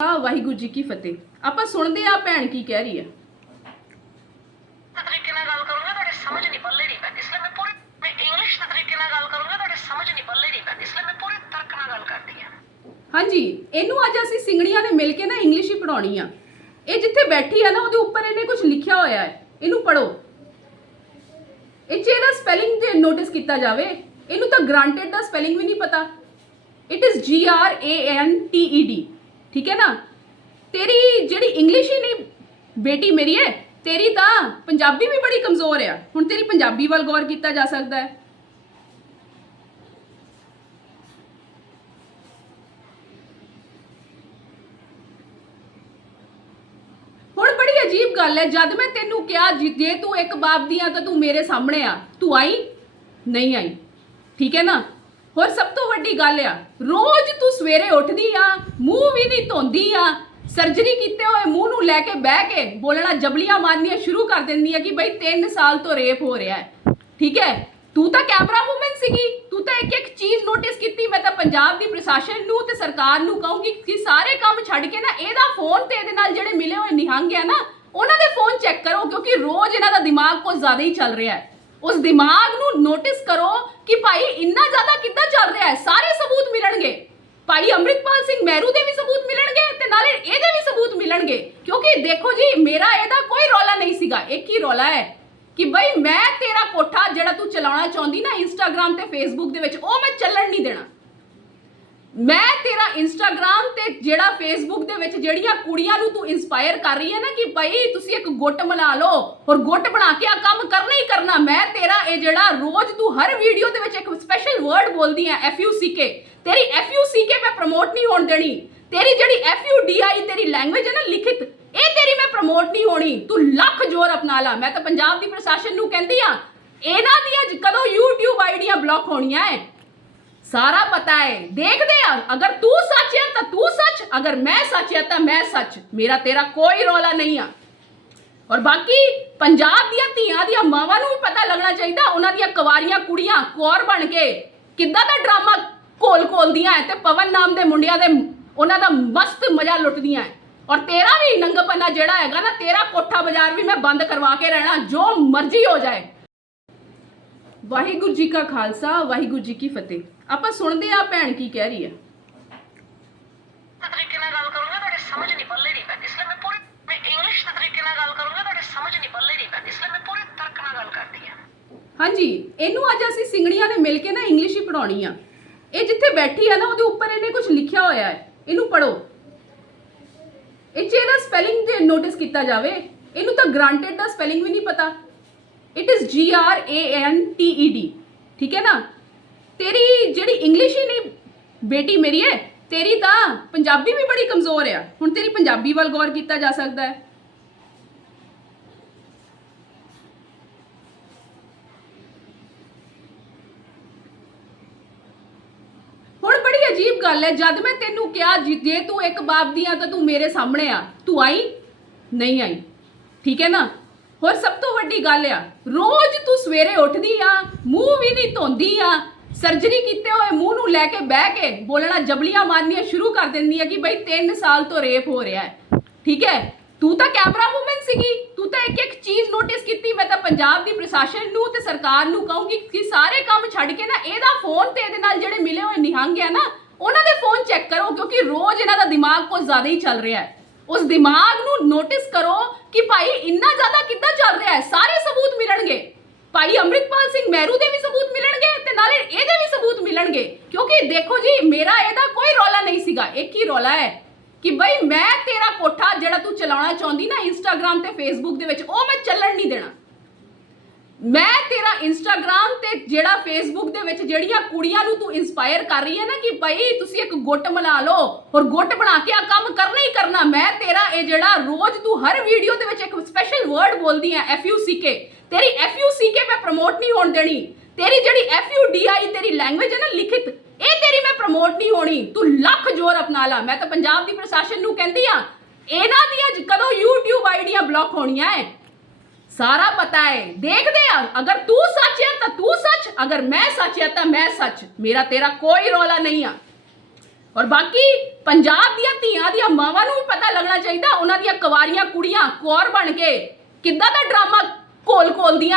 ਆ ਵਾਹਿਗੁਰੂ ਜੀ ਕੀ ਫਤਿਹ। ਆਪਾਂ ਸੁਣਦੇ ਆ ਭੈਣ ਕੀ ਕਹਿ ਰਹੀ ਹੈ। ਦੇ ਤਰੀਕੇ ਨਾਲ ਗੱਲ ਕਰੂੰਗਾ ਤੁਹਾਡੇ ਸਮਝ ਨਹੀਂ ਪੱਲੇ ਨਹੀਂ ਪੈਂਦੀ। ਇਸ ਲਈ ਮੈਂ ਪੂਰੀ ਮੈਂ ਇੰਗਲਿਸ਼ ਦੇ ਤਰੀਕੇ ਨਾਲ ਗੱਲ ਕਰੂੰਗਾ ਤੁਹਾਡੇ ਸਮਝ ਨਹੀਂ ਪੱਲੇ ਨਹੀਂ ਪੈਂਦੀ। ਇਸ ਲਈ ਮੈਂ ਪੂਰੇ ਤਰਕ ਨਾਲ ਗੱਲ ਕਰਦੀ ਹਾਂ। ਹਾਂਜੀ ਇਹਨੂੰ ਅੱਜ ਅਸੀਂ ਸਿੰਗੜੀਆਂ ਨੇ ਮਿਲ ਕੇ ਨਾ ਇੰਗਲਿਸ਼ ਹੀ ਪੜਾਉਣੀ ਆ। ਇਹ ਜਿੱਥੇ ਬੈਠੀ ਆ ਨਾ ਉਹਦੇ ਉੱਪਰ ਇਹਨੇ ਕੁਝ ਲਿਖਿਆ ਹੋਇਆ ਹੈ। ਇਹਨੂੰ ਪੜੋ ਇਹ 'ਚ ਇਹਦਾ ਸਪੈਲਿੰਗ ਜੇ ਨੋਟਿਸ ਕੀਤਾ ਜਾਵੇ ਇਹਨੂੰ ਤਾਂ ਗ੍ਰਾਂਟਡ ਦਾ ਸਪੈਲਿੰਗ ਵੀ ਨਹੀਂ ਪਤਾ। It is G R A N T E D ਠੀਕ ਹੈ ਨਾ? ਤੇਰੀ ਜਿਹੜੀ ਇੰਗਲਿਸ਼ ਹੀ ਨਹੀਂ, ਬੇਟੀ ਮੇਰੀ ਹੈ, ਤੇਰੀ ਤਾਂ ਪੰਜਾਬੀ ਵੀ ਬੜੀ ਕਮਜ਼ੋਰ ਆ। ਹੁਣ ਤੇਰੀ ਪੰਜਾਬੀ ਵੱਲ ਗੌਰ ਕੀਤਾ ਜਾ ਸਕਦਾ ਹੈ। ਹੁਣ ਬੜੀ ਅਜੀਬ ਗੱਲ ਹੈ, ਜਦ ਮੈਂ ਤੈਨੂੰ ਕਿਹਾ ਜੀ- ਜੇ ਤੂੰ ਇੱਕ ਬਾਪ ਦੀ ਆ ਤਾਂ ਤੂੰ ਮੇਰੇ ਸਾਹਮਣੇ ਆ। ਤੂੰ ਆਈ? ਨਹੀਂ ਆਈ। ਠੀਕ ਹੈ ਨਾ? ਹੋਰ ਸਭ ਤੋਂ ਵੱਡੀ ਗੱਲ ਆ, ਰੋਜ਼ ਤੂੰ ਸਵੇਰੇ ਉੱਠਦੀ ਆ, ਮੂੰਹ ਵੀ ਨਹੀਂ ਧੋਂਦੀ ਆ। ਸਰਜਰੀ ਕੀਤੇ ਹੋਏ ਮੂੰਹ ਨੂੰ ਲੈ ਕੇ ਬਹਿ ਕੇ ਬੋਲਣਾ ਜਬਲੀਆਂ ਮਾਰਨੀਆਂ ਸ਼ੁਰੂ ਕਰ ਦਿੰਦੀ ਆ ਕਿ ਬਈ 3 ਸਾਲ ਤੋਂ ਰੇਪ ਹੋ ਰਿਹਾ ਹੈ। ਠੀਕ ਹੈ? ਤੂੰ ਤਾਂ ਕੈਮਰਾ ਵੂਮਨ ਸੀਗੀ, ਤੂੰ ਤਾਂ ਇੱਕ ਇੱਕ ਚੀਜ਼ ਨੋਟਿਸ ਕੀਤੀ, ਮੈਂ ਤਾਂ ਪੰਜਾਬ ਦੀ ਪ੍ਰਸ਼ਾਸਨ ਨੂੰ ਤੇ ਸਰਕਾਰ ਨੂੰ ਕਹੂੰਗੀ ਕਿ ਸਾਰੇ ਕੰਮ ਛੱਡ ਕੇ ਨਾ ਇਹਦਾ ਫੋਨ ਤੇ ਇਹਦੇ ਨਾਲ ਜਿਹੜੇ ਮਿਲੇ ਹੋਏ ਨਿਹੰਗ ਆ ਨਾ, ਉਹਨਾਂ ਦੇ ਫੋਨ ਚੈੱਕ ਕਰੋ ਕਿਉਂਕਿ ਰੋਜ਼ ਇਹਨਾਂ ਦਾ ਦਿਮਾਗ ਕੁਝ ਜ਼ਿਆਦਾ ਹੀ ਚੱਲ ਰਿਹਾ ਹੈ। ਉਸ ਦਿਮਾਗ ਨੂੰ ਨੋਟਿਸ ਕਰੋ ਕਿ ਭਾਈ ਇੰਨਾ ਜ਼ਿਆਦਾ ਕਿੱਦਾਂ ਚੱਲ ਰਿਹਾ ਹੈ? ਸਾਰੇ ਸਬੂਤ ਮਿਲਣਗੇ। ਭਾਈ ਅੰਮ੍ਰਿਤਪਾਲ ਸਿੰਘ ਮਹਿਰੂ ਦੇ ਵੀ ਸਬੂਤ ਮਿਲਣਗੇ ਤੇ ਨਾਲੇ ਇਹਦੇ ਵੀ ਸਬੂਤ ਮਿਲਣਗੇ। ਕਿਉਂਕਿ ਦੇਖੋ ਜੀ, ਮੇਰਾ ਇਹਦਾ ਕੋਈ ਰੌਲਾ ਨਹੀਂ ਸੀਗਾ। ਇੱਕ ਹੀ ਰੌਲਾ ਹੈ? ਕਿ ਬਈ ਮੈਂ ਤੇਰਾ ਕੋਠਾ ਜਿਹੜਾ ਤੂੰ ਚਲਾਉਣਾ ਚਾਹੁੰਦੀ ਨਾ ਇੰਸਟਾਗ੍ਰam ਤੇ ਫੇਸਬੁੱਕ ਦੇ ਵਿੱਚ, ਉਹ ਮੈਂ ਚੱਲਣ ਨਹੀਂ ਦੇਣਾ। ਮੈਂ ਤੇਰਾ ਇੰਸਟਾਗ੍ਰam ਤੇ ਜਿਹੜਾ ਫੇਸਬੁੱਕ ਦੇ ਵਿੱਚ ਜਿਹੜੀਆਂ ਕੁੜੀਆਂ ਨੂੰ ਤੂੰ ਇਨਸਪਾਇਰ ਕਰ ਰਹੀ ਹੈ ਨਾ ਕਿ ਭਾਈ ਤੁਸੀਂ ਇੱਕ ਗੁੱਟ ਬਣਾ ਲਓ ਔਰ ਗੁੱਟ ਬਣਾ ਕੇ ਆ ਕੰਮ ਕਰਨਾ ਹੀ ਕਰਨਾ, ਮੈਂ ਤੇਰਾ ਇਹ ਜਿਹੜਾ ਰੋਜ਼ ਤੂੰ ਹਰ ਵੀਡੀਓ ਦੇ ਵਿੱਚ ਇੱਕ ਸਪੈਸ਼ਲ ਵਰਡ ਬੋਲਦੀ ਆ ਐਫ ਯੂ ਸੀ ਕੇ ਤੇਰੀ ਐਫ ਯੂ ਸੀ ਕੇ ਮੈਂ ਪ੍ਰਮੋਟ ਨਹੀਂ ਹੋਣ ਦੇਣੀ। ਤੇਰੀ ਜਿਹੜੀ ਐਫ ਯੂ ਡੀ ਆਈ ਤੇਰੀ ਲੈਂਗੁਏਜ ਹੈ ਨਾ ਲਿਖਿਤ, ਇਹ ਤੇਰੀ ਮੈਂ ਪ੍ਰਮੋਟ ਨਹੀਂ ਹੋਣੀ। ਤੂੰ ਲੱਖ ਜ਼ੋਰ ਅਪਣਾ ਲਾ। ਮੈਂ ਤਾਂ ਪੰਜਾਬ ਦੀ ਪ੍ਰਸ਼ਾਸਨ ਨੂੰ ਕਹਿੰਦੀ ਆ ਇਹਨਾਂ ਦੀਆਂ ਜ- ਕਦੋਂ YouTube ਆਈਡੀਆਂ ਬਲੌਕ ਹੋਣੀਆਂ ਐ ਸਾਰਾ ਪਤਾ ਹੈ। ਦੇਖਦੇ ਆ ਅਗਰ ਤੂੰ ਸੱਚ ਹੈ ਤਾਂ ਤੂੰ ਸੱਚ। ਅਗਰ ਮੈਂ ਸੱਚ ਹੈ ਤਾਂ ਮੈਂ ਸੱਚ। ਮੇਰਾ ਤੇਰਾ ਕੋਈ ਰੌਲਾ ਨਹੀਂ ਆ। ਔਰ ਬਾਕੀ ਪੰਜਾਬ ਦੀਆਂ ਧੀਆਂ ਦੀਆਂ ਮਾਵਾਂ ਨੂੰ ਵੀ ਪਤਾ ਲੱਗਣਾ ਚਾਹੀਦਾ। ਉਹਨਾਂ ਦੀਆਂ ਕੁਵਾਰੀਆਂ, ਕੁੜੀਆਂ ਕੌਰ ਬਣ ਕੇ ਕਿੱਦਾਂ ਦਾ ਡਰਾਮਾ ਕੋਲ ਕੋਲਦੀਆਂ ਐ ਤੇ ਪਵਨ ਨਾਮ ਦੇ ਮੁੰਡਿਆਂ ਦੇ ਉਹਨਾਂ ਦਾ ਮਸਤ ਮਜ਼ਾ ਲੁੱਟਦੀਆਂ ਐ ਔਰ ਤੇਰਾ ਵੀ ਨੰਗਪਨਾ ਜਿਹੜਾ ਹੈਗਾ ਨਾ, ਤੇਰਾ ਕੋਠਾ ਬਾਜ਼ਾਰ ਵੀ ਮੈਂ ਬੰਦ ਕਰਵਾ ਕੇ ਰਹਿਣਾ, ਜੋ ਮਰਜ਼ੀ ਹੋ ਜਾਏ। ਵਾਹਿਗੁਰੂ ਜੀ ਕਾ ਖਾਲਸਾ, ਵਾਹਿਗੁਰੂ ਜੀ ਕੀ ਫਤਿਹ। ਆਪਾਂ ਸੁਣਦੇ ਆ ਭੈਣ ਕੀ ਕਹਿ ਰਹੀ ਹੈ। ਦੇ ਤਰੀਕੇ ਨਾਲ ਗੱਲ ਕਰੂੰਗਾ ਤੁਹਾਡੇ ਸਮਝ ਨਹੀਂ ਪੱਲੇ ਨਹੀਂ ਪੈਂਦੀ ਇਸ ਲਈ ਮੈਂ ਪੂਰੀ ਮੈਂ ਇੰਗਲਿਸ਼ ਦੇ ਤਰੀਕੇ ਨਾਲ ਗੱਲ ਕਰੂੰਗਾ ਤੁਹਾਡੇ ਸਮਝ ਨਹੀਂ ਪੱਲੇ ਨਹੀਂ ਪੈਂਦੀ ਇਸ ਲਈ ਮੈਂ ਪੂਰੇ ਤਰਕ ਨਾਲ ਗੱਲ ਕਰਦੀ ਹਾਂ। ਹਾਂਜੀ ਇਹਨੂੰ ਅੱਜ ਅਸੀਂ ਸਿੰਗੜੀਆਂ ਨੇ ਮਿਲ ਕੇ ਨਾ ਇੰਗਲਿਸ਼ ਹੀ ਪੜਾਉਣੀ ਆ। ਇਹ ਜਿੱਥੇ ਬੈਠੀ ਆ ਨਾ ਉਹਦੇ ਉੱਪਰ ਇਹਨੇ ਕੁਝ ਲਿਖਿਆ ਹੋਇਆ ਹੈ। ਇਹਨੂੰ ਪੜੋ ਇਹ 'ਚ ਇਹਦਾ ਸਪੈਲਿੰਗ ਜੇ ਨੋਟਿਸ ਕੀਤਾ ਜਾਵੇ। ਇਹਨੂੰ ਤਾਂ ਗ੍ਰਾਂਟਡ ਦਾ ਸਪੈਲਿੰਗ ਵੀ ਨਹੀਂ ਪਤਾ। It is G R A N T E D ਠੀਕ ਹੈ ਨਾ? ਤੇਰੀ ਜਿਹੜੀ ਇੰਗਲਿਸ਼ ਹੀ ਨਹੀਂ, ਬੇਟੀ ਮੇਰੀ ਹੈ, ਤੇਰੀ ਤਾਂ ਪੰਜਾਬੀ ਵੀ ਬੜੀ ਕਮਜ਼ੋਰ ਆ। ਹੁਣ ਤੇਰੀ ਪੰਜਾਬੀ ਵੱਲ ਗੌਰ ਕੀਤਾ ਜਾ ਸਕਦਾ ਹੈ। ਹੁਣ ਬੜੀ ਅਜੀਬ ਗੱਲ ਹੈ, ਜਦ ਮੈਂ ਤੈਨੂੰ ਕਿਹਾ, ਜੀ- ਜੇ ਤੂੰ ਇੱਕ ਬਾਪ ਦੀ ਆ, ਤਾਂ ਤੂੰ ਮੇਰੇ ਸਾਹਮਣੇ ਆ। ਤੂੰ ਆਈ? ਨਹੀਂ ਆਈ। ਠੀਕ ਹੈ ਨਾ? ਹੋਰ ਸਭ ਤੋਂ ਵੱਡੀ ਗੱਲ ਆ, ਰੋਜ਼ ਤੂੰ ਸਵੇਰੇ ਉੱਠਦੀ ਆ, ਮੂੰਹ ਵੀ ਨਹੀਂ ਧੋਂਦੀ ਆ ਸਰਜਰੀ ਕੀਤੇ ਹੋਏ ਮੂੰਹ ਨੂੰ ਲੈ ਕੇ ਬਹਿ ਕੇ ਬੋਲਣਾ ਜਬਲੀਆਂ ਮਾਰਨੀਆਂ ਸ਼ੁਰੂ ਕਰ ਦਿੰਦੀ ਆ ਕਿ ਬਈ 3 ਸਾਲ ਤੋਂ ਰੇਪ ਹੋ ਰਿਹਾ ਹੈ। ਠੀਕ ਹੈ? ਤੂੰ ਤਾਂ ਕੈਮਰਾ ਵੂਮਨ ਸੀਗੀ, ਤੂੰ ਤਾਂ ਇੱਕ ਇੱਕ ਚੀਜ਼ ਨੋਟਿਸ ਕੀਤੀ। ਮੈਂ ਤਾਂ ਪੰਜਾਬ ਦੀ ਪ੍ਰਸ਼ਾਸਨ ਨੂੰ ਤੇ ਸਰਕਾਰ ਨੂੰ ਕਹੂੰਗੀ ਕਿ ਸਾਰੇ ਕੰਮ ਛੱਡ ਕੇ ਨਾ ਇਹਦਾ ਫੋਨ ਤੇ ਇਹਦੇ ਨਾਲ ਜਿਹੜੇ ਮਿਲੇ ਹੋਏ ਨਿਹੰਗ ਆ ਨਾ, ਉਹਨਾਂ ਦੇ ਫੋਨ ਚੈੱਕ ਕਰੋ, ਕਿਉਂਕਿ ਰੋਜ਼ ਇਹਨਾਂ ਦਾ ਦਿਮਾਗ ਕੁਝ ਜ਼ਿਆਦਾ ਹੀ ਚੱਲ ਰਿਹਾ ਹੈ। ਉਸ ਦਿਮਾਗ ਨੂੰ ਨੋਟਿਸ ਕਰੋ ਕਿ ਭਾਈ ਇੰਨਾ ਜ਼ਿਆਦਾ ਕਿੱਦਾਂ ਚੱਲ ਰਿਹਾ ਹੈ? ਸਾਰੇ ਸਬੂਤ ਮਿਲਣਗੇ। ਭਾਈ ਅੰਮ੍ਰਿਤਪਾਲ ਸਿੰਘ ਮਹਿਰੂ ਦੇ ਵੀ ਸਬੂਤ ਮਿਲਣਗੇ ਤੇ ਸਬੂਤ ਮਿਲਣਗੇ। ਕਿਉਂਕਿ ਦੇਖੋ ਜੀ, ਮੇਰਾ ਇਹਦਾ ਕੋਈ ਰੌਲਾ ਨਹੀਂ ਸੀਗਾ। ਇੱਕ ਹੀ ਰੌਲਾ ਹੈ ਕਿ ਬਈ ਮੈਂ ਤੇਰਾ ਕੋਠਾ ਜਿਹੜਾ ਤੂੰ ਚਲਾਉਣਾ ਚਾਹੁੰਦੀ ਨਾ ਇੰਸਟਾਗ੍ਰam ਤੇ ਫੇਸਬੁੱਕ ਦੇ ਵਿੱਚ, ਉਹ ਮੈਂ ਚੱਲਣ ਨਹੀਂ ਦੇਣਾ। ਮੈਂ ਤੇਰਾ ਇੰਸਟਾਗ੍ਰam ਤੇ ਜਿਹੜਾ ਫੇਸਬੁੱਕ ਦੇ ਵਿੱਚ ਜਿਹੜੀਆਂ ਕੁੜੀਆਂ ਨੂੰ ਤੂੰ ਇਨਸਪਾਇਰ ਕਰ ਰਹੀ ਹੈ ਨਾ ਕਿ ਭਾਈ ਤੁਸੀਂ ਇੱਕ ਗੁੱਟ ਬਣਾ ਲਓ ਔਰ ਗੁੱਟ ਬਣਾ ਕੇ ਆ ਕੰਮ ਕਰਨਾ ਹੀ ਕਰਨਾ, ਮੈਂ ਤੇਰਾ ਇਹ ਜਿਹੜਾ ਰੋਜ਼ ਤੂੰ ਹਰ ਵੀਡੀਓ ਦੇ ਵਿੱਚ ਇੱਕ ਸਪੈਸ਼ਲ ਵਰਡ ਬੋਲਦੀ ਆ ਐਫ ਯੂ ਸੀ ਕੇ ਤੇਰੀ ਐਫ ਯੂ ਸੀ ਕੇ ਮੈਂ ਪ੍ਰਮੋਟ ਨਹੀਂ ਹੋਣ ਦੇਣੀ। ਤੇਰੀ ਜਿਹੜੀ ਐਫ ਯੂ ਡੀ ਆਈ ਤੇਰੀ ਲੈਂਗੁਏਜ ਹੈ ਨਾ ਲਿਖਿਤ, ਇਹ ਤੇਰੀ ਮੈਂ ਪ੍ਰਮੋਟ ਨਹੀਂ ਹੋਣੀ। ਤੂੰ ਲੱਖ ਜ਼ੋਰ ਅਪਣਾ ਲਾ। ਮੈਂ ਤਾਂ ਪੰਜਾਬ ਦੀ ਪ੍ਰਸ਼ਾਸਨ ਨੂੰ ਕਹਿੰਦੀ ਆ ਇਹਨਾਂ ਦੀਆਂ ਕਦੋਂ YouTube ਆਈਡੀਆਂ ਬਲੌਕ ਹੋਣੀਆਂ ਐ? ਸਾਰਾ ਪਤਾ ਹੈ ਦੇਖਦੇ ਆ। ਅਗਰ ਤੂੰ ਸੱਚ ਹੈ ਤਾਂ ਤੂੰ ਸੱਚ। ਅਗਰ ਮੈਂ ਸੱਚ ਹੈ ਤਾਂ ਮੈਂ ਸੱਚ। ਮੇਰਾ ਤੇਰਾ ਕੋਈ ਰੌਲਾ ਨਹੀਂ ਆ। ਔਰ ਬਾਕੀ, ਪੰਜਾਬ ਦੀਆਂ ਧੀਆਂ ਦੀਆਂ ਮਾਵਾਂ ਨੂੰ ਵੀ ਪਤਾ ਲੱਗਣਾ ਚਾਹੀਦਾ, ਉਹਨਾਂ ਦੀਆਂ ਕੁਵਾਰੀਆਂ, ਕੁੜੀਆਂ, ਕੌਰ ਬਣ ਕੇ ਕਿੱਦਾਂ ਦਾ ਡਰਾਮਾ ਕੋਲ ਕੋਲਦੀਆਂ